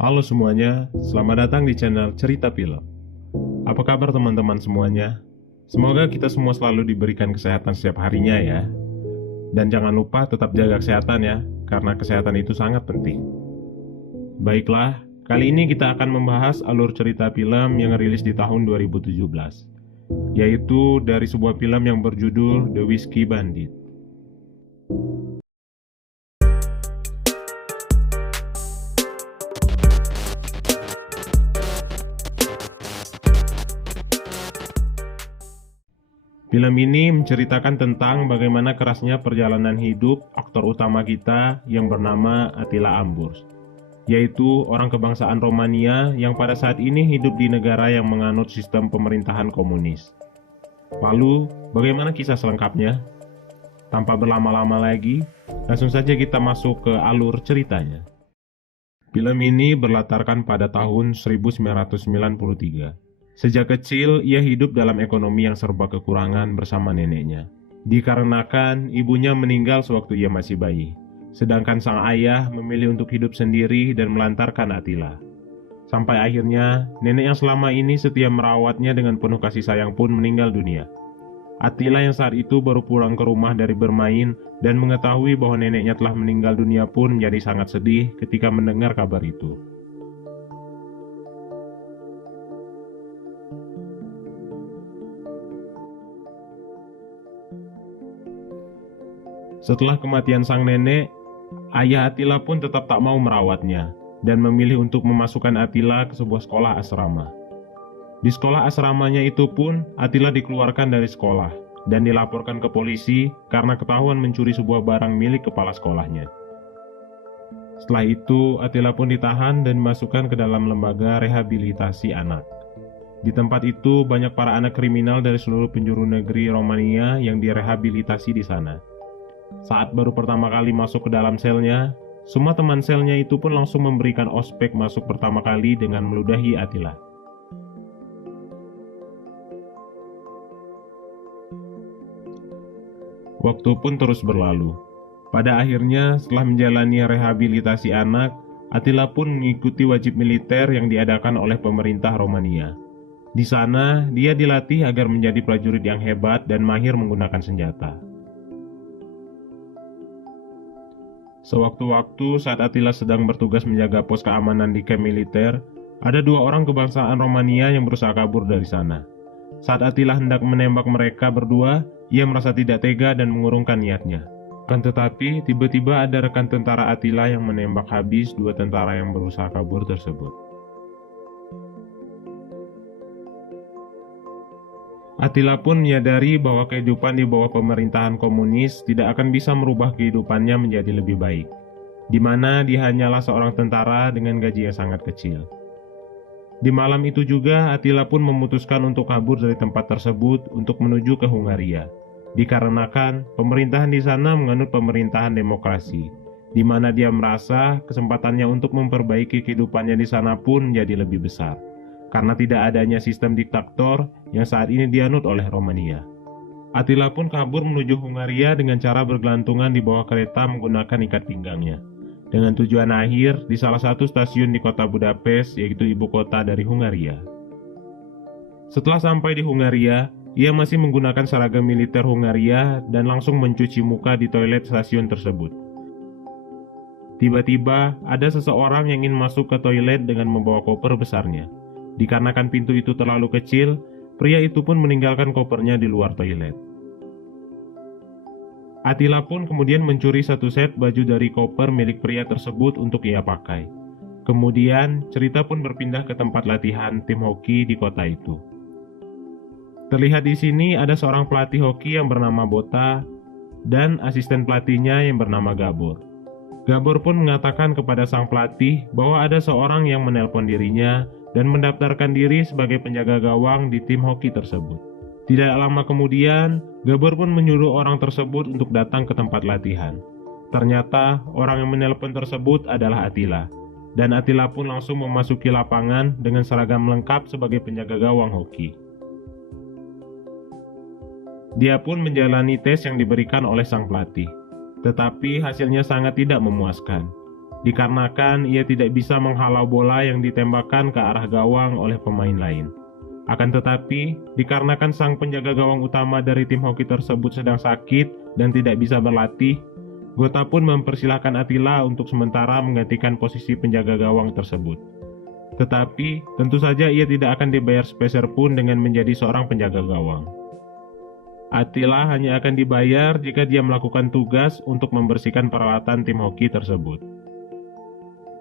Halo semuanya, selamat datang di channel Cerita Film. Apa kabar teman-teman semuanya? Semoga kita semua selalu diberikan kesehatan setiap harinya ya. Dan jangan lupa tetap jaga kesehatan ya, karena kesehatan itu sangat penting. Baiklah, kali ini kita akan membahas alur cerita film yang rilis di tahun 2017, yaitu dari sebuah film yang berjudul The Whiskey Bandit. Film ini menceritakan tentang bagaimana kerasnya perjalanan hidup aktor utama kita yang bernama Attila Amburs, yaitu orang kebangsaan Romania yang pada saat ini hidup di negara yang menganut sistem pemerintahan komunis. Lalu, bagaimana kisah selengkapnya? Tanpa berlama-lama lagi, langsung saja kita masuk ke alur ceritanya. Film ini berlatarkan pada tahun 1993. Sejak kecil, ia hidup dalam ekonomi yang serba kekurangan bersama neneknya. Dikarenakan ibunya meninggal sewaktu ia masih bayi. Sedangkan sang ayah memilih untuk hidup sendiri dan melantarkan Attila. Sampai akhirnya, nenek yang selama ini setia merawatnya dengan penuh kasih sayang pun meninggal dunia. Attila yang saat itu baru pulang ke rumah dari bermain dan mengetahui bahwa neneknya telah meninggal dunia pun menjadi sangat sedih ketika mendengar kabar itu. Setelah kematian sang nenek, ayah Attila pun tetap tak mau merawatnya dan memilih untuk memasukkan Attila ke sebuah sekolah asrama. Di sekolah asramanya itu pun, Attila dikeluarkan dari sekolah dan dilaporkan ke polisi karena ketahuan mencuri sebuah barang milik kepala sekolahnya. Setelah itu, Attila pun ditahan dan dimasukkan ke dalam lembaga rehabilitasi anak. Di tempat itu, banyak para anak kriminal dari seluruh penjuru negeri Romania yang direhabilitasi di sana. Saat baru pertama kali masuk ke dalam selnya, semua teman selnya itu pun langsung memberikan ospek masuk pertama kali dengan meludahi Attila. Waktu pun terus berlalu. Pada akhirnya, setelah menjalani rehabilitasi anak, Attila pun mengikuti wajib militer yang diadakan oleh pemerintah Romania. Di sana, dia dilatih agar menjadi prajurit yang hebat dan mahir menggunakan senjata. Sewaktu-waktu saat Attila sedang bertugas menjaga pos keamanan di kamp militer, ada dua orang kebangsaan Romania yang berusaha kabur dari sana. Saat Attila hendak menembak mereka berdua, ia merasa tidak tega dan mengurungkan niatnya. Akan tetapi, tiba-tiba ada rekan tentara Attila yang menembak habis dua tentara yang berusaha kabur tersebut. Attila pun menyadari bahwa kehidupan di bawah pemerintahan komunis tidak akan bisa merubah kehidupannya menjadi lebih baik, di mana dia hanyalah seorang tentara dengan gaji yang sangat kecil. Di malam itu juga, Attila pun memutuskan untuk kabur dari tempat tersebut untuk menuju ke Hungaria, dikarenakan pemerintahan di sana menganut pemerintahan demokrasi, di mana dia merasa kesempatannya untuk memperbaiki kehidupannya di sana pun menjadi lebih besar, karena tidak adanya sistem diktator yang saat ini dianut oleh Romania. Attila pun kabur menuju Hungaria dengan cara bergelantungan di bawah kereta menggunakan ikat pinggangnya, dengan tujuan akhir di salah satu stasiun di kota Budapest, yaitu ibu kota dari Hungaria. Setelah sampai di Hungaria, ia masih menggunakan seragam militer Hungaria dan langsung mencuci muka di toilet stasiun tersebut. Tiba-tiba, ada seseorang yang ingin masuk ke toilet dengan membawa koper besarnya. Dikarenakan pintu itu terlalu kecil, pria itu pun meninggalkan kopernya di luar toilet. Attila pun kemudian mencuri satu set baju dari koper milik pria tersebut untuk ia pakai. Kemudian, cerita pun berpindah ke tempat latihan tim hoki di kota itu. Terlihat di sini ada seorang pelatih hoki yang bernama Bota dan asisten pelatihnya yang bernama Gabor. Gabor pun mengatakan kepada sang pelatih bahwa ada seorang yang menelpon dirinya dan mendaftarkan diri sebagai penjaga gawang di tim hoki tersebut. Tidak lama kemudian, Gabor pun menyuruh orang tersebut untuk datang ke tempat latihan. Ternyata, orang yang menelpon tersebut adalah Attila, dan Attila pun langsung memasuki lapangan dengan seragam lengkap sebagai penjaga gawang hoki. Dia pun menjalani tes yang diberikan oleh sang pelatih, tetapi hasilnya sangat tidak memuaskan. dikarenakan ia tidak bisa menghalau bola yang ditembakkan ke arah gawang oleh pemain lain. Akan tetapi, dikarenakan sang penjaga gawang utama dari tim hoki tersebut sedang sakit dan tidak bisa berlatih, Gota pun mempersilahkan Attila untuk sementara menggantikan posisi penjaga gawang tersebut. Tetapi, tentu saja ia tidak akan dibayar sepeser pun dengan menjadi seorang penjaga gawang. Attila hanya akan dibayar jika dia melakukan tugas untuk membersihkan peralatan tim hoki tersebut.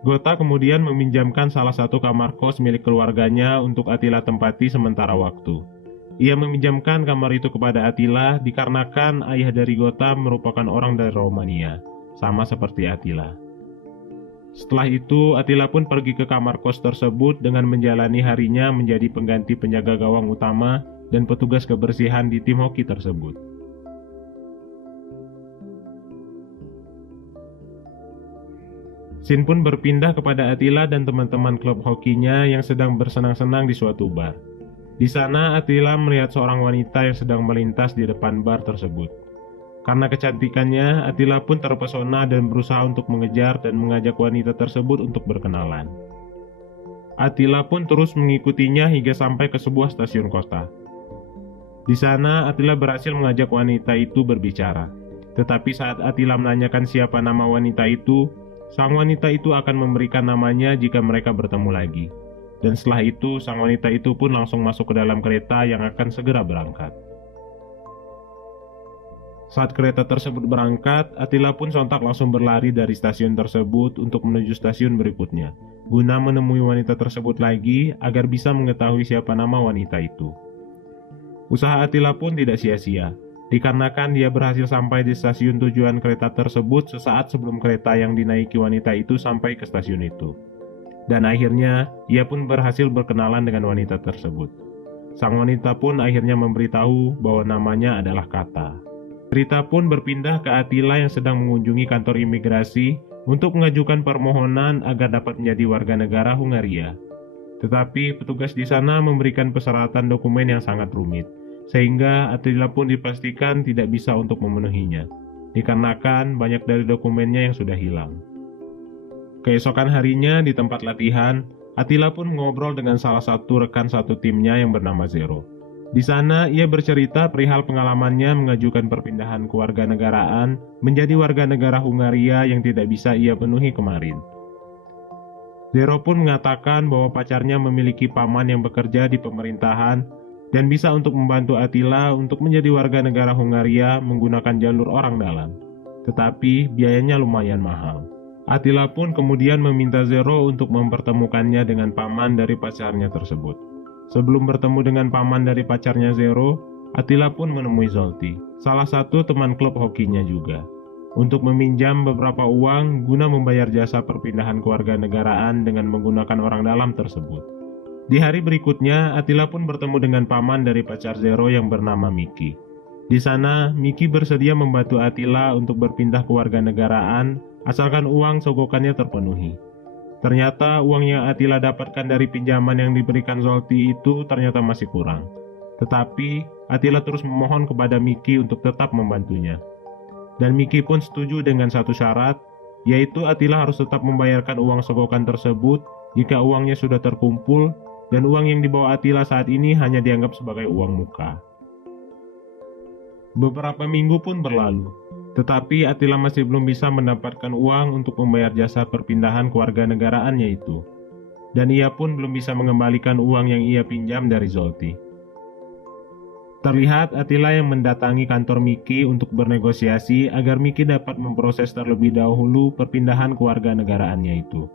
Gota kemudian meminjamkan salah satu kamar kos milik keluarganya untuk Attila tempati sementara waktu. Ia meminjamkan kamar itu kepada Attila dikarenakan ayah dari Gota merupakan orang dari Romania, sama seperti Attila. Setelah itu, Attila pun pergi ke kamar kos tersebut dengan menjalani harinya menjadi pengganti penjaga gawang utama dan petugas kebersihan di tim hoki tersebut. Scene pun berpindah kepada Attila dan teman-teman klub hokinya yang sedang bersenang-senang di suatu bar. Di sana, Attila melihat seorang wanita yang sedang melintas di depan bar tersebut. Karena kecantikannya, Attila pun terpesona dan berusaha untuk mengejar dan mengajak wanita tersebut untuk berkenalan. Attila pun terus mengikutinya hingga sampai ke sebuah stasiun kota. Di sana, Attila berhasil mengajak wanita itu berbicara. Tetapi saat Attila menanyakan siapa nama wanita itu, sang wanita itu akan memberikan namanya jika mereka bertemu lagi. Dan setelah itu, sang wanita itu pun langsung masuk ke dalam kereta yang akan segera berangkat. Saat kereta tersebut berangkat, Attila pun sontak langsung berlari dari stasiun tersebut untuk menuju stasiun berikutnya, guna menemui wanita tersebut lagi agar bisa mengetahui siapa nama wanita itu. Usaha Attila pun tidak sia-sia, dikarenakan dia berhasil sampai di stasiun tujuan kereta tersebut sesaat sebelum kereta yang dinaiki wanita itu sampai ke stasiun itu. Dan akhirnya, ia pun berhasil berkenalan dengan wanita tersebut. Sang wanita pun akhirnya memberitahu bahwa namanya adalah Kata. Cerita pun berpindah ke Attila yang sedang mengunjungi kantor imigrasi untuk mengajukan permohonan agar dapat menjadi warga negara Hungaria. Tetapi petugas di sana memberikan persyaratan dokumen yang sangat rumit, sehingga Attila pun dipastikan tidak bisa untuk memenuhinya, dikarenakan banyak dari dokumennya yang sudah hilang. Keesokan harinya di tempat latihan, Attila pun mengobrol dengan salah satu rekan satu timnya yang bernama Zero. Di sana ia bercerita perihal pengalamannya mengajukan perpindahan kewarganegaraan menjadi warga negara Hungaria yang tidak bisa ia penuhi kemarin. Zero pun mengatakan bahwa pacarnya memiliki paman yang bekerja di pemerintahan dan bisa untuk membantu Attila untuk menjadi warga negara Hungaria menggunakan jalur orang dalam. Tetapi biayanya lumayan mahal. Attila pun kemudian meminta Zero untuk mempertemukannya dengan paman dari pacarnya tersebut. Sebelum bertemu dengan paman dari pacarnya Zero, Attila pun menemui Zolti, salah satu teman klub hokinya juga, untuk meminjam beberapa uang guna membayar jasa perpindahan kewarganegaraan dengan menggunakan orang dalam tersebut. Di hari berikutnya, Attila pun bertemu dengan paman dari pacar Zero yang bernama Miki. Di sana, Miki bersedia membantu Attila untuk berpindah kewarganegaraan asalkan uang sogokannya terpenuhi. Ternyata uang yang Attila dapatkan dari pinjaman yang diberikan Zolti itu ternyata masih kurang. Tetapi Attila terus memohon kepada Miki untuk tetap membantunya. Dan Miki pun setuju dengan satu syarat, yaitu Attila harus tetap membayarkan uang sogokan tersebut jika uangnya sudah terkumpul dan uang yang dibawa Attila saat ini hanya dianggap sebagai uang muka. Beberapa minggu pun berlalu, tetapi Attila masih belum bisa mendapatkan uang untuk membayar jasa perpindahan kewarganegaraannya itu. Dan ia pun belum bisa mengembalikan uang yang ia pinjam dari Zolti. Terlihat Attila yang mendatangi kantor Miki untuk bernegosiasi agar Miki dapat memproses terlebih dahulu perpindahan kewarganegaraannya itu.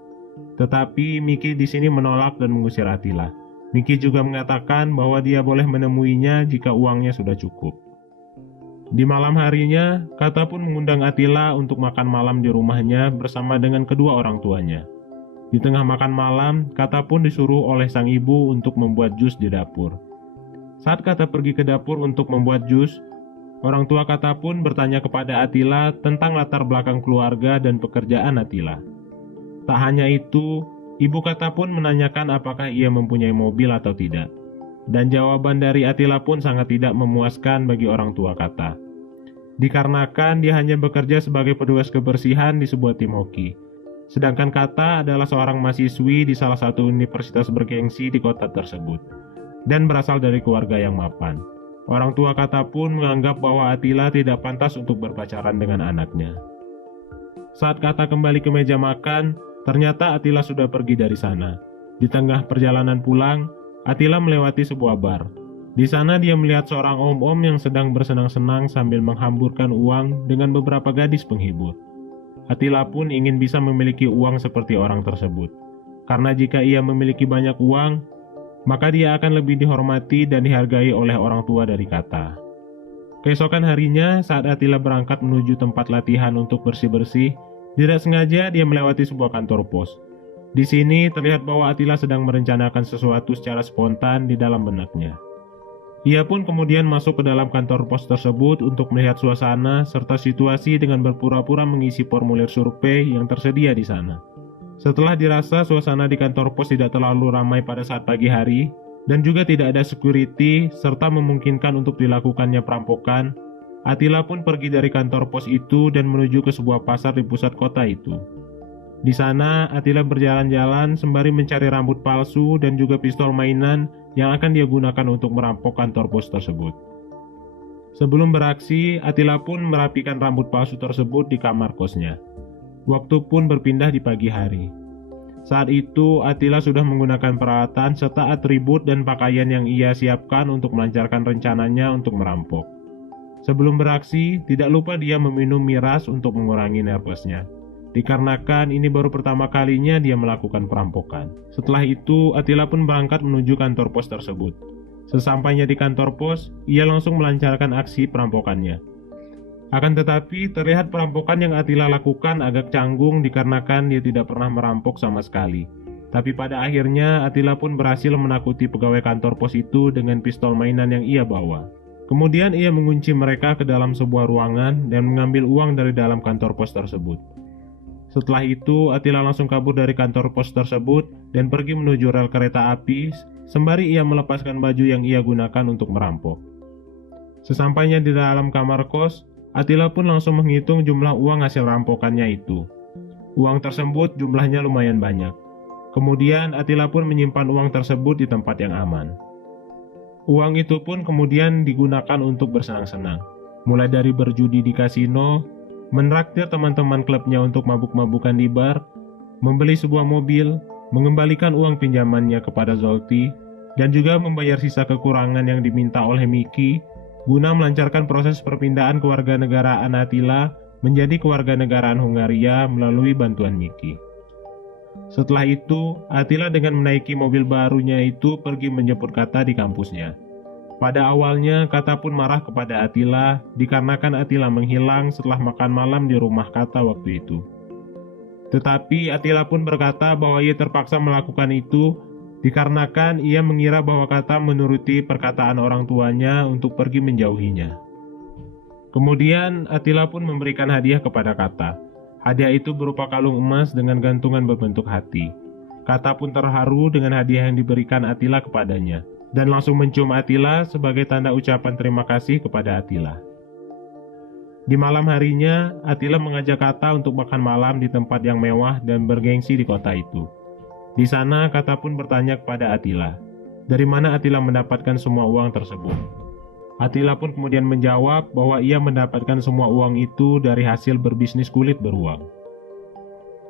Tetapi Miki di sini menolak dan mengusir Attila. Miki juga mengatakan bahwa dia boleh menemuinya jika uangnya sudah cukup. Di malam harinya, Kata pun mengundang Attila untuk makan malam di rumahnya bersama dengan kedua orang tuanya. Di tengah makan malam, Kata pun disuruh oleh sang ibu untuk membuat jus di dapur. Saat Kata pergi ke dapur untuk membuat jus, orang tua Kata pun bertanya kepada Attila tentang latar belakang keluarga dan pekerjaan Attila. Tak hanya itu, ibu Kata pun menanyakan apakah ia mempunyai mobil atau tidak. Dan jawaban dari Attila pun sangat tidak memuaskan bagi orang tua Kata. Dikarenakan dia hanya bekerja sebagai petugas kebersihan di sebuah tim hoki. Sedangkan Kata adalah seorang mahasiswi di salah satu universitas bergengsi di kota tersebut, dan berasal dari keluarga yang mapan. Orang tua Kata pun menganggap bahwa Atila tidak pantas untuk berpacaran dengan anaknya. Saat Kata kembali ke meja makan, ternyata Atila sudah pergi dari sana. Di tengah perjalanan pulang, Atila melewati sebuah bar. Di sana dia melihat seorang om-om yang sedang bersenang-senang sambil menghamburkan uang dengan beberapa gadis penghibur. Atila pun ingin bisa memiliki uang seperti orang tersebut. Karena jika ia memiliki banyak uang, maka dia akan lebih dihormati dan dihargai oleh orang tua dari Kata. Keesokan harinya, saat Atila berangkat menuju tempat latihan untuk bersih-bersih, tidak sengaja dia melewati sebuah kantor pos. Di sini terlihat bahwa Atila sedang merencanakan sesuatu secara spontan di dalam benaknya. Ia pun kemudian masuk ke dalam kantor pos tersebut untuk melihat suasana serta situasi dengan berpura-pura mengisi formulir survei yang tersedia di sana. Setelah dirasa suasana di kantor pos tidak terlalu ramai pada saat pagi hari, dan juga tidak ada security serta memungkinkan untuk dilakukannya perampokan, Atila pun pergi dari kantor pos itu dan menuju ke sebuah pasar di pusat kota itu. Di sana, Atila berjalan-jalan sembari mencari rambut palsu dan juga pistol mainan yang akan dia gunakan untuk merampok kantor pos tersebut. Sebelum beraksi, Atila pun merapikan rambut palsu tersebut di kamar kosnya. Waktu pun berpindah di pagi hari. Saat itu, Atila sudah menggunakan peralatan serta atribut dan pakaian yang ia siapkan untuk melancarkan rencananya untuk merampok. Sebelum beraksi, tidak lupa dia meminum miras untuk mengurangi nervousnya. Dikarenakan ini baru pertama kalinya dia melakukan perampokan. Setelah itu, Atila pun berangkat menuju kantor pos tersebut. Sesampainya di kantor pos, ia langsung melancarkan aksi perampokannya. Akan tetapi, terlihat perampokan yang Atila lakukan agak canggung dikarenakan dia tidak pernah merampok sama sekali. Tapi pada akhirnya, Atila pun berhasil menakuti pegawai kantor pos itu dengan pistol mainan yang ia bawa. Kemudian ia mengunci mereka ke dalam sebuah ruangan dan mengambil uang dari dalam kantor pos tersebut. Setelah itu, Atila langsung kabur dari kantor pos tersebut dan pergi menuju rel kereta api, sembari ia melepaskan baju yang ia gunakan untuk merampok. Sesampainya di dalam kamar kos, Atila pun langsung menghitung jumlah uang hasil rampokannya itu. Uang tersebut jumlahnya lumayan banyak. Kemudian Atila pun menyimpan uang tersebut di tempat yang aman. Uang itu pun kemudian digunakan untuk bersenang-senang, mulai dari berjudi di kasino, menraktir teman-teman klubnya untuk mabuk-mabukan di bar, membeli sebuah mobil, mengembalikan uang pinjamannya kepada Zolti, dan juga membayar sisa kekurangan yang diminta oleh Miki, guna melancarkan proses perpindahan kewarganegaraan Atila menjadi kewarganegaraan Hungaria melalui bantuan Miki. Setelah itu, Atila dengan menaiki mobil barunya itu pergi menjemput Kata di kampusnya. Pada awalnya, Kata pun marah kepada Atila dikarenakan Atila menghilang setelah makan malam di rumah Kata waktu itu. Tetapi Atila pun berkata bahwa ia terpaksa melakukan itu dikarenakan ia mengira bahwa Kata menuruti perkataan orang tuanya untuk pergi menjauhinya. Kemudian Atila pun memberikan hadiah kepada Kata. Hadiah itu berupa kalung emas dengan gantungan berbentuk hati. Kata pun terharu dengan hadiah yang diberikan Atila kepadanya, dan langsung mencium Atila sebagai tanda ucapan terima kasih kepada Atila. Di malam harinya, Atila mengajak Kata untuk makan malam di tempat yang mewah dan bergengsi di kota itu. Di sana, Kata pun bertanya kepada Atila, dari mana Atila mendapatkan semua uang tersebut. Atila pun kemudian menjawab bahwa ia mendapatkan semua uang itu dari hasil berbisnis kulit beruang.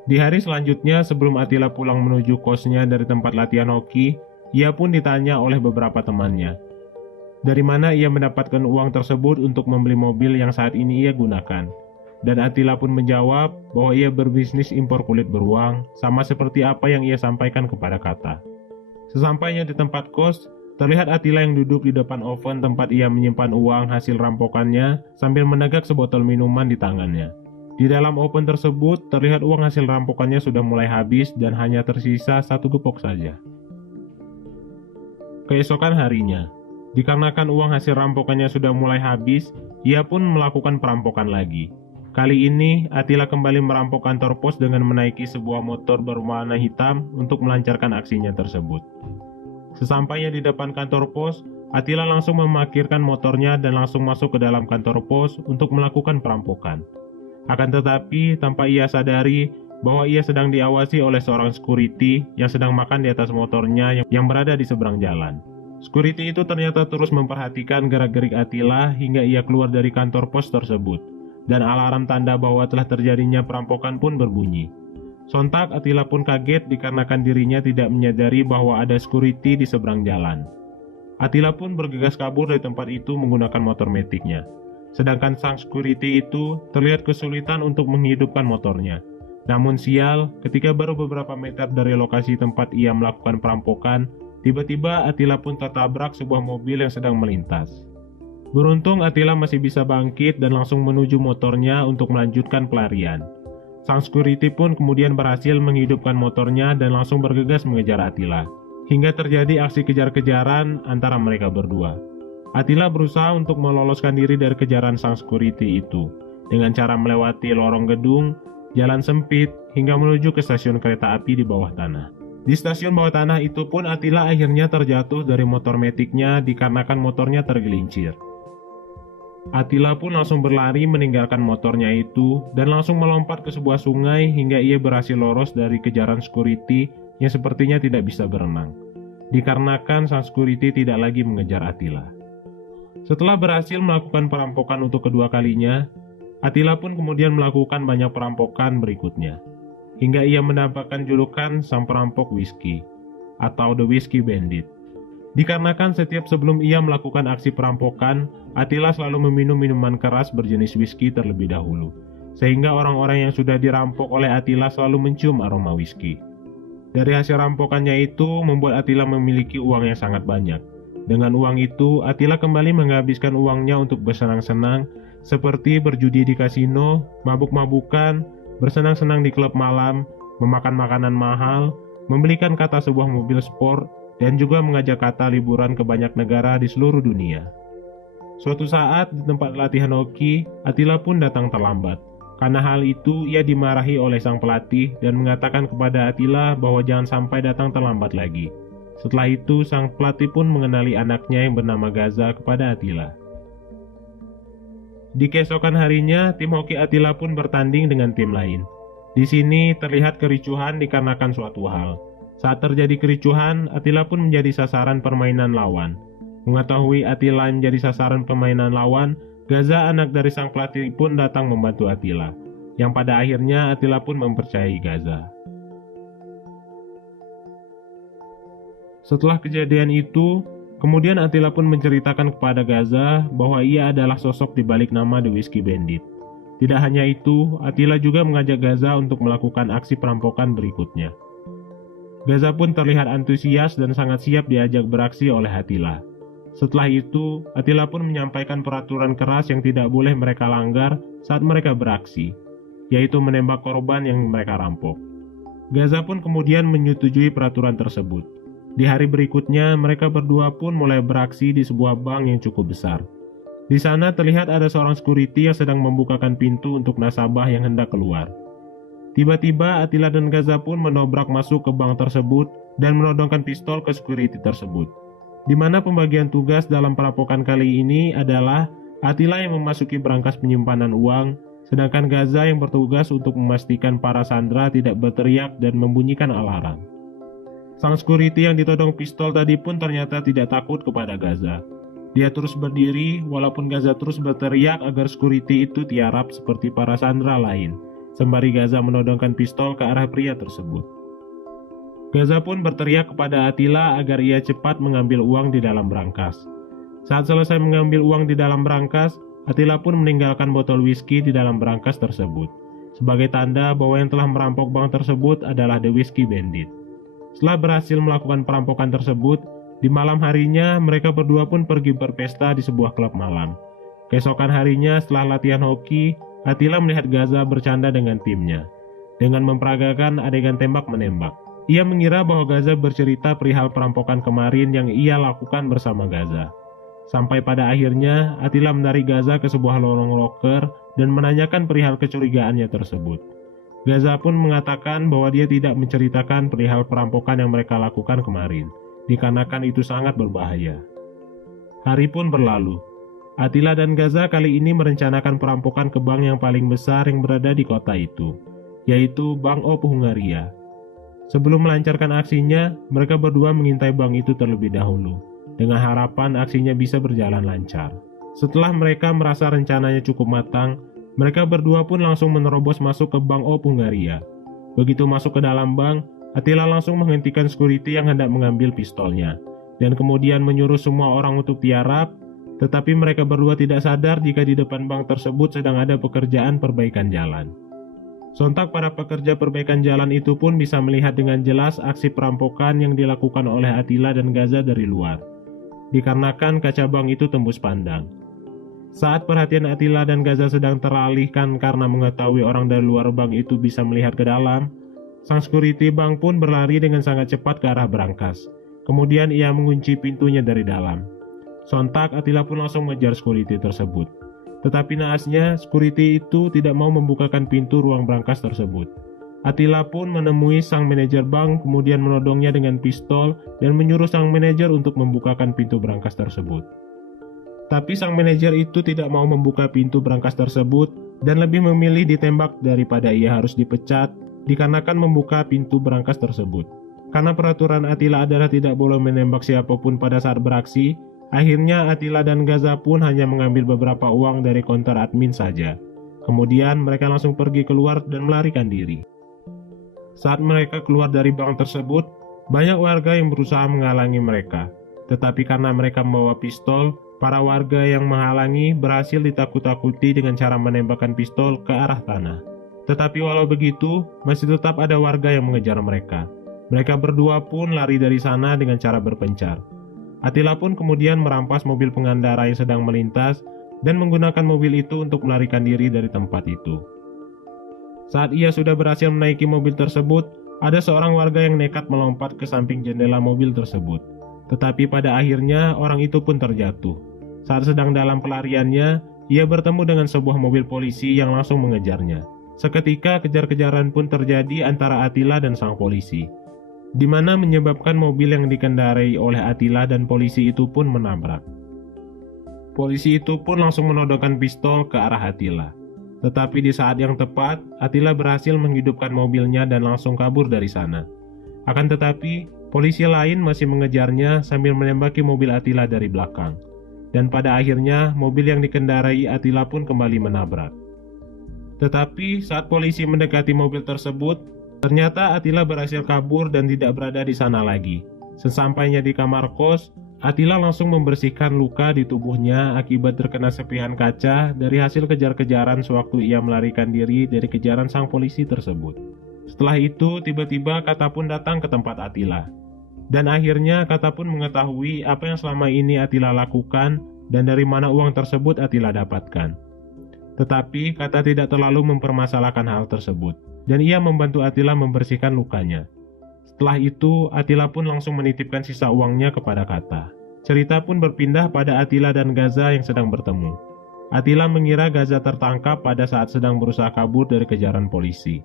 Di hari selanjutnya, sebelum Atila pulang menuju kosnya dari tempat latihan hoki, ia pun ditanya oleh beberapa temannya, dari mana ia mendapatkan uang tersebut untuk membeli mobil yang saat ini ia gunakan. Dan Atila pun menjawab bahwa ia berbisnis impor kulit beruang, sama seperti apa yang ia sampaikan kepada Kata. Sesampainya di tempat kos, terlihat Atila yang duduk di depan oven tempat ia menyimpan uang hasil rampokannya sambil menegak sebotol minuman di tangannya. Di dalam oven tersebut, terlihat uang hasil rampokannya sudah mulai habis dan hanya tersisa satu gepok saja. Keesokan harinya, dikarenakan uang hasil rampokannya sudah mulai habis, ia pun melakukan perampokan lagi. Kali ini, Atila kembali merampok kantor pos dengan menaiki sebuah motor berwarna hitam untuk melancarkan aksinya tersebut. Sesampainya di depan kantor pos, Atila langsung memarkirkan motornya dan langsung masuk ke dalam kantor pos untuk melakukan perampokan. Akan tetapi, tanpa ia sadari, bahwa ia sedang diawasi oleh seorang security yang sedang makan di atas motornya yang berada di seberang jalan. Security itu ternyata terus memperhatikan gerak-gerik Attila hingga ia keluar dari kantor pos tersebut, dan alarm tanda bahwa telah terjadinya perampokan pun berbunyi. Sontak Attila pun kaget dikarenakan dirinya tidak menyadari bahwa ada security di seberang jalan. Attila pun bergegas kabur dari tempat itu menggunakan motor metiknya. Sedangkan sang security itu terlihat kesulitan untuk menghidupkan motornya. Namun sial, ketika baru beberapa meter dari lokasi tempat ia melakukan perampokan, tiba-tiba Attila pun tertabrak sebuah mobil yang sedang melintas. Beruntung Attila masih bisa bangkit dan langsung menuju motornya untuk melanjutkan pelarian. Sang security pun kemudian berhasil menghidupkan motornya dan langsung bergegas mengejar Attila. Hingga terjadi aksi kejar-kejaran antara mereka berdua. Attila berusaha untuk meloloskan diri dari kejaran sang security itu dengan cara melewati lorong gedung, jalan sempit, hingga menuju ke stasiun kereta api di bawah tanah. Di stasiun bawah tanah itu pun Attila akhirnya terjatuh dari motor metiknya dikarenakan motornya tergelincir. Attila pun langsung berlari meninggalkan motornya itu dan langsung melompat ke sebuah sungai hingga ia berhasil lolos dari kejaran security yang sepertinya tidak bisa berenang, dikarenakan sang security tidak lagi mengejar Attila. Setelah berhasil melakukan perampokan untuk kedua kalinya, Attila pun kemudian melakukan banyak perampokan berikutnya, hingga ia mendapatkan julukan sang perampok whisky, atau The Whiskey Bandit. Dikarenakan setiap sebelum ia melakukan aksi perampokan, Attila selalu meminum minuman keras berjenis whisky terlebih dahulu, sehingga orang-orang yang sudah dirampok oleh Attila selalu mencium aroma whisky. Dari hasil rampokannya itu membuat Attila memiliki uang yang sangat banyak. Dengan uang itu, Attila kembali menghabiskan uangnya untuk bersenang-senang, seperti berjudi di kasino, mabuk-mabukan, bersenang-senang di klub malam, memakan makanan mahal, membelikan kata sebuah mobil sport, dan juga mengajak kata liburan ke banyak negara di seluruh dunia. Suatu saat di tempat latihan hoki, Attila pun datang terlambat. Karena hal itu, ia dimarahi oleh sang pelatih dan mengatakan kepada Attila bahwa jangan sampai datang terlambat lagi. Setelah itu, sang pelatih pun mengenali anaknya yang bernama Gaza kepada Attila. Di keesokan harinya, tim hoki Attila pun bertanding dengan tim lain. Di sini terlihat kericuhan dikarenakan suatu hal. Saat terjadi kericuhan, Attila pun menjadi sasaran permainan lawan. Mengetahui Attila menjadi sasaran permainan lawan, Gaza, anak dari sang pelatih, pun datang membantu Attila, yang pada akhirnya Attila pun mempercayai Gaza. Setelah kejadian itu, kemudian Attila pun menceritakan kepada Gaza bahwa ia adalah sosok di balik nama The Whiskey Bandit. Tidak hanya itu, Attila juga mengajak Gaza untuk melakukan aksi perampokan berikutnya. Gaza pun terlihat antusias dan sangat siap diajak beraksi oleh Attila. Setelah itu, Attila pun menyampaikan peraturan keras yang tidak boleh mereka langgar saat mereka beraksi, yaitu menembak korban yang mereka rampok. Gaza pun kemudian menyetujui peraturan tersebut. Di hari berikutnya, mereka berdua pun mulai beraksi di sebuah bank yang cukup besar. Di sana terlihat ada seorang security yang sedang membukakan pintu untuk nasabah yang hendak keluar. Tiba-tiba Attila dan Gaza pun menobrak masuk ke bank tersebut dan menodongkan pistol ke security tersebut. Di mana pembagian tugas dalam perampokan kali ini adalah Attila yang memasuki brankas penyimpanan uang, sedangkan Gaza yang bertugas untuk memastikan para sandera tidak berteriak dan membunyikan alarm. Sang security yang ditodong pistol tadi pun ternyata tidak takut kepada Gaza. Dia terus berdiri walaupun Gaza terus berteriak agar security itu tiarap seperti para sandera lain, sembari Gaza menodongkan pistol ke arah pria tersebut. Gaza pun berteriak kepada Attila agar ia cepat mengambil uang di dalam brankas. Saat selesai mengambil uang di dalam brankas, Attila pun meninggalkan botol whisky di dalam brankas tersebut, sebagai tanda bahwa yang telah merampok bank tersebut adalah The Whiskey Bandit. Setelah berhasil melakukan perampokan tersebut, di malam harinya mereka berdua pun pergi berpesta di sebuah klub malam. Keesokan harinya setelah latihan hoki, Attila melihat Gaza bercanda dengan timnya, dengan memperagakan adegan tembak-menembak. Ia mengira bahwa Gaza bercerita perihal perampokan kemarin yang ia lakukan bersama Gaza. Sampai pada akhirnya, Attila menarik Gaza ke sebuah lorong loker dan menanyakan perihal kecurigaannya tersebut. Gaza pun mengatakan bahwa dia tidak menceritakan perihal perampokan yang mereka lakukan kemarin, dikarenakan itu sangat berbahaya. Hari pun berlalu. Attila dan Gaza kali ini merencanakan perampokan ke bank yang paling besar yang berada di kota itu. yaitu Bank of Hungaria. Sebelum melancarkan aksinya, mereka berdua mengintai bank itu terlebih dahulu, dengan harapan aksinya bisa berjalan lancar. Setelah mereka merasa rencananya cukup matang, mereka berdua pun langsung menerobos masuk ke Bank of Hungaria. Begitu masuk ke dalam bank, Attila langsung menghentikan security yang hendak mengambil pistolnya, dan kemudian menyuruh semua orang untuk tiarap, tetapi mereka berdua tidak sadar jika di depan bank tersebut sedang ada pekerjaan perbaikan jalan. Sontak para pekerja perbaikan jalan itu pun bisa melihat dengan jelas aksi perampokan yang dilakukan oleh Attila dan Gaza dari luar, dikarenakan kaca bank itu tembus pandang. Saat perhatian Attila dan Gaza sedang teralihkan karena mengetahui orang dari luar bank itu bisa melihat ke dalam, sang security bank pun berlari dengan sangat cepat ke arah brankas. Kemudian ia mengunci pintunya dari dalam. Sontak Attila pun langsung mengejar security tersebut. Tetapi naasnya, security itu tidak mau membukakan pintu ruang brankas tersebut. Attila pun menemui sang manajer bank, kemudian menodongnya dengan pistol dan menyuruh sang manajer untuk membukakan pintu brankas tersebut. Tapi sang manajer itu tidak mau membuka pintu brankas tersebut dan lebih memilih ditembak daripada ia harus dipecat dikarenakan membuka pintu brankas tersebut. Karena peraturan Attila adalah tidak boleh menembak siapapun pada saat beraksi, akhirnya Attila dan Gaza pun hanya mengambil beberapa uang dari konter admin saja. Kemudian mereka langsung pergi keluar dan melarikan diri. Saat mereka keluar dari bank tersebut, banyak warga yang berusaha menghalangi mereka. Tetapi karena mereka membawa pistol, para warga yang menghalangi berhasil ditakut-takuti dengan cara menembakkan pistol ke arah tanah. Tetapi walau begitu, masih tetap ada warga yang mengejar mereka. Mereka berdua pun lari dari sana dengan cara berpencar. Attila pun kemudian merampas mobil pengendara yang sedang melintas dan menggunakan mobil itu untuk melarikan diri dari tempat itu. Saat ia sudah berhasil menaiki mobil tersebut, ada seorang warga yang nekat melompat ke samping jendela mobil tersebut. Tetapi pada akhirnya orang itu pun terjatuh. Saat sedang dalam pelariannya, ia bertemu dengan sebuah mobil polisi yang langsung mengejarnya. Seketika kejar-kejaran pun terjadi antara Attila dan sang polisi, di mana menyebabkan mobil yang dikendarai oleh Attila dan polisi itu pun menabrak. Polisi itu pun langsung menodongkan pistol ke arah Attila. Tetapi di saat yang tepat, Attila berhasil menghidupkan mobilnya dan langsung kabur dari sana. Akan tetapi, polisi lain masih mengejarnya sambil menembaki mobil Attila dari belakang. Dan pada akhirnya, mobil yang dikendarai Attila pun kembali menabrak. Tetapi saat polisi mendekati mobil tersebut, ternyata Attila berhasil kabur dan tidak berada di sana lagi. Sesampainya di kamar kos, Attila langsung membersihkan luka di tubuhnya akibat terkena serpihan kaca dari hasil kejar-kejaran sewaktu ia melarikan diri dari kejaran sang polisi tersebut. Setelah itu, tiba-tiba Kata pun datang ke tempat Attila. Dan akhirnya Kata pun mengetahui apa yang selama ini Attila lakukan dan dari mana uang tersebut Attila dapatkan. Tetapi Kata tidak terlalu mempermasalahkan hal tersebut, dan ia membantu Attila membersihkan lukanya. Setelah itu, Attila pun langsung menitipkan sisa uangnya kepada Kata. Cerita pun berpindah pada Attila dan Gaza yang sedang bertemu. Attila mengira Gaza tertangkap pada saat sedang berusaha kabur dari kejaran polisi.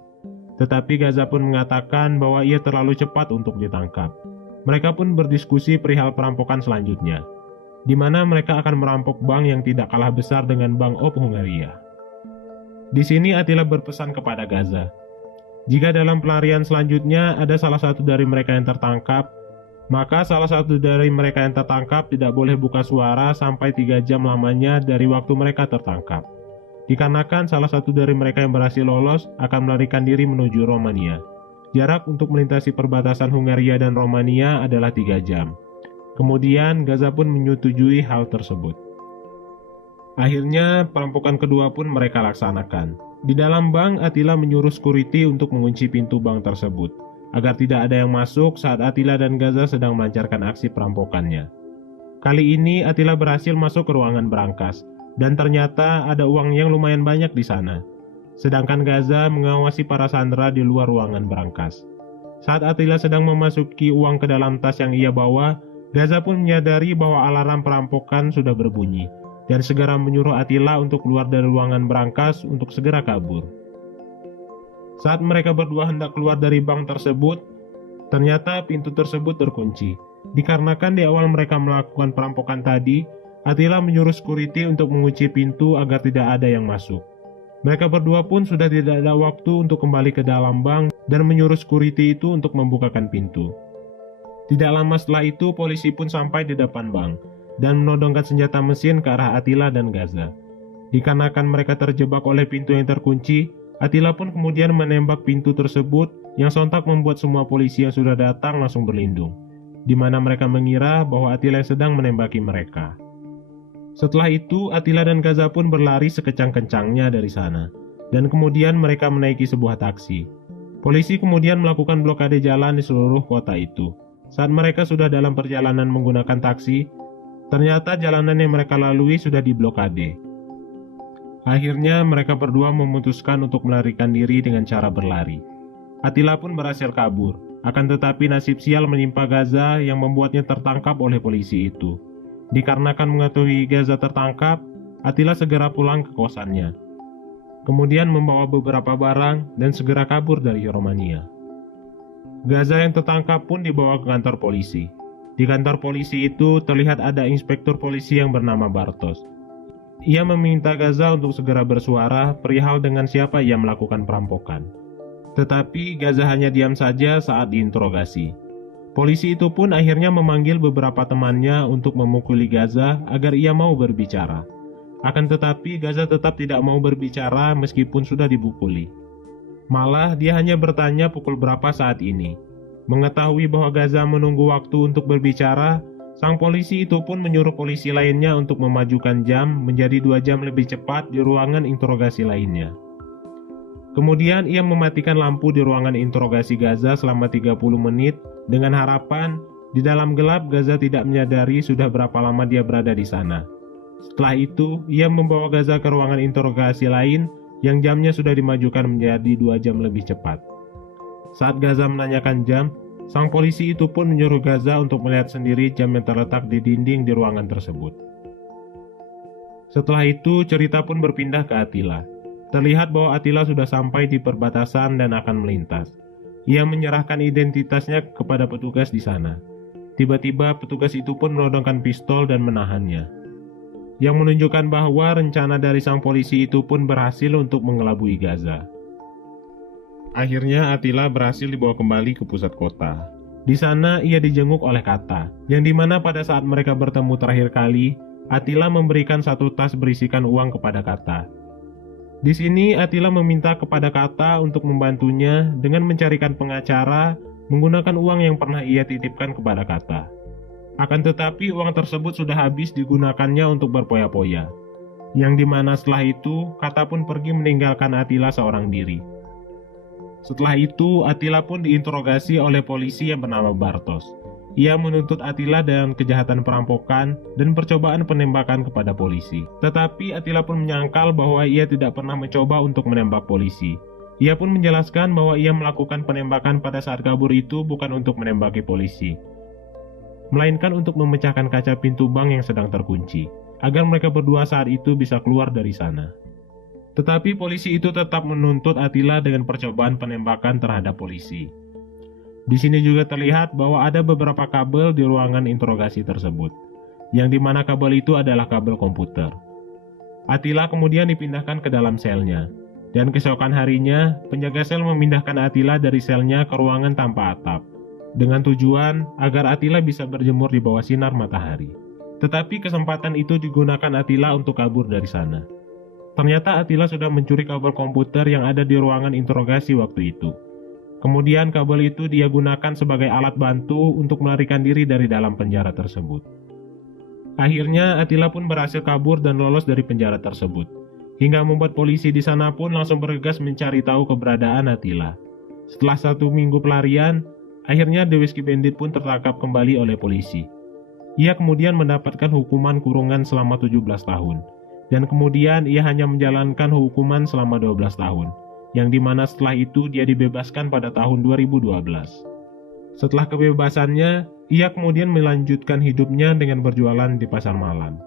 Tetapi Gaza pun mengatakan bahwa ia terlalu cepat untuk ditangkap. Mereka pun berdiskusi perihal perampokan selanjutnya, di mana mereka akan merampok bank yang tidak kalah besar dengan Bank of Hungaria. Di sini Attila berpesan kepada Gaza, jika dalam pelarian selanjutnya ada salah satu dari mereka yang tertangkap, maka salah satu dari mereka yang tertangkap tidak boleh buka suara sampai 3 jam lamanya dari waktu mereka tertangkap. Dikarenakan salah satu dari mereka yang berhasil lolos akan melarikan diri menuju Romania. Jarak untuk melintasi perbatasan Hungaria dan Romania adalah 3 jam. Kemudian Gaza pun menyetujui hal tersebut. Akhirnya perampokan kedua pun mereka laksanakan. Di dalam bank, Attila menyuruh security untuk mengunci pintu bank tersebut, agar tidak ada yang masuk saat Attila dan Gaza sedang melancarkan aksi perampokannya. Kali ini Attila berhasil masuk ke ruangan brankas, dan ternyata ada uang yang lumayan banyak di sana. Sedangkan Gaza mengawasi para sandera di luar ruangan brankas. Saat Attila sedang memasuki uang ke dalam tas yang ia bawa, Gaza pun menyadari bahwa alarm perampokan sudah berbunyi, dan segera menyuruh Attila untuk keluar dari ruangan brankas untuk segera kabur. Saat mereka berdua hendak keluar dari bank tersebut, ternyata pintu tersebut terkunci. Dikarenakan di awal mereka melakukan perampokan tadi, Attila menyuruh security untuk mengunci pintu agar tidak ada yang masuk. Mereka berdua pun sudah tidak ada waktu untuk kembali ke dalam bank dan menyuruh security itu untuk membukakan pintu. Tidak lama setelah itu, polisi pun sampai di depan bank dan menodongkan senjata mesin ke arah Attila dan Gaza. Dikarenakan mereka terjebak oleh pintu yang terkunci, Attila pun kemudian menembak pintu tersebut yang sontak membuat semua polisi yang sudah datang langsung berlindung, di mana mereka mengira bahwa Attila sedang menembaki mereka. Setelah itu, Attila dan Gaza pun berlari sekecang-kencangnya dari sana, dan kemudian mereka menaiki sebuah taksi. Polisi kemudian melakukan blokade jalan di seluruh kota itu. Saat mereka sudah dalam perjalanan menggunakan taksi, ternyata jalanan yang mereka lalui sudah diblokade. Akhirnya mereka berdua memutuskan untuk melarikan diri dengan cara berlari. Attila pun berhasil kabur, akan tetapi nasib sial menimpa Gaza yang membuatnya tertangkap oleh polisi itu. Dikarenakan mengetahui Gaza tertangkap, Attila segera pulang ke kosannya. Kemudian membawa beberapa barang dan segera kabur dari Romania. Gaza yang tertangkap pun dibawa ke kantor polisi. Di kantor polisi itu terlihat ada inspektur polisi yang bernama Bartos. Ia meminta Gaza untuk segera bersuara perihal dengan siapa yang melakukan perampokan. Tetapi Gaza hanya diam saja saat diinterogasi. Polisi itu pun akhirnya memanggil beberapa temannya untuk memukuli Gaza agar ia mau berbicara. Akan tetapi Gaza tetap tidak mau berbicara meskipun sudah dipukuli. Malah dia hanya bertanya pukul berapa saat ini. Mengetahui bahwa Gaza menunggu waktu untuk berbicara, sang polisi itu pun menyuruh polisi lainnya untuk memajukan jam menjadi 2 jam lebih cepat di ruangan interogasi lainnya. Kemudian ia mematikan lampu di ruangan interogasi Gaza selama 30 menit dengan harapan di dalam gelap Gaza tidak menyadari sudah berapa lama dia berada di sana. Setelah itu, ia membawa Gaza ke ruangan interogasi lain yang jamnya sudah dimajukan menjadi 2 jam lebih cepat. Saat Gaza menanyakan jam, sang polisi itu pun menyuruh Gaza untuk melihat sendiri jam yang terletak di dinding di ruangan tersebut. Setelah itu, cerita pun berpindah ke Attila. Terlihat bahwa Attila sudah sampai di perbatasan dan akan melintas. Ia menyerahkan identitasnya kepada petugas di sana. Tiba-tiba petugas itu pun menodongkan pistol dan menahannya, yang menunjukkan bahwa rencana dari sang polisi itu pun berhasil untuk mengelabui Gaza. Akhirnya Attila berhasil dibawa kembali ke pusat kota. Di sana ia dijenguk oleh Kata, yang dimana pada saat mereka bertemu terakhir kali, Attila memberikan satu tas berisikan uang kepada Kata. Di sini Attila meminta kepada Kata untuk membantunya dengan mencarikan pengacara menggunakan uang yang pernah ia titipkan kepada Kata. Akan tetapi uang tersebut sudah habis digunakannya untuk berpoya-poya, yang dimana setelah itu Kata pun pergi meninggalkan Attila seorang diri. Setelah itu Attila pun diinterogasi oleh polisi yang bernama Bartos. Ia menuntut Attila dengan kejahatan perampokan dan percobaan penembakan kepada polisi. Tetapi Attila pun menyangkal bahwa ia tidak pernah mencoba untuk menembak polisi. Ia pun menjelaskan bahwa ia melakukan penembakan pada saat kabur itu bukan untuk menembaki polisi, melainkan untuk memecahkan kaca pintu bank yang sedang terkunci, agar mereka berdua saat itu bisa keluar dari sana. Tetapi polisi itu tetap menuntut Attila dengan percobaan penembakan terhadap polisi. Di sini juga terlihat bahwa ada beberapa kabel di ruangan interogasi tersebut, yang dimana kabel itu adalah kabel komputer. Attila kemudian dipindahkan ke dalam selnya, dan keesokan harinya penjaga sel memindahkan Attila dari selnya ke ruangan tanpa atap, dengan tujuan agar Attila bisa berjemur di bawah sinar matahari. Tetapi kesempatan itu digunakan Attila untuk kabur dari sana. Ternyata Attila sudah mencuri kabel komputer yang ada di ruangan interogasi waktu itu. Kemudian kabel itu dia gunakan sebagai alat bantu untuk melarikan diri dari dalam penjara tersebut. Akhirnya Attila pun berhasil kabur dan lolos dari penjara tersebut, hingga membuat polisi di sana pun langsung bergegas mencari tahu keberadaan Attila. Setelah 1 minggu pelarian, akhirnya The Whiskey Bandit pun tertangkap kembali oleh polisi. Ia kemudian mendapatkan hukuman kurungan selama 17 tahun, dan kemudian ia hanya menjalankan hukuman selama 12 tahun. Yang dimana setelah itu dia dibebaskan pada tahun 2012. Setelah kebebasannya, ia kemudian melanjutkan hidupnya dengan berjualan di pasar malam.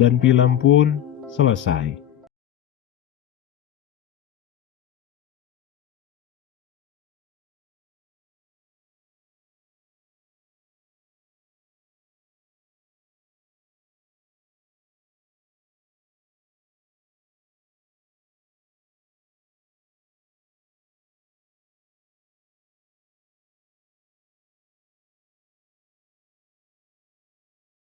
Dan film pun selesai.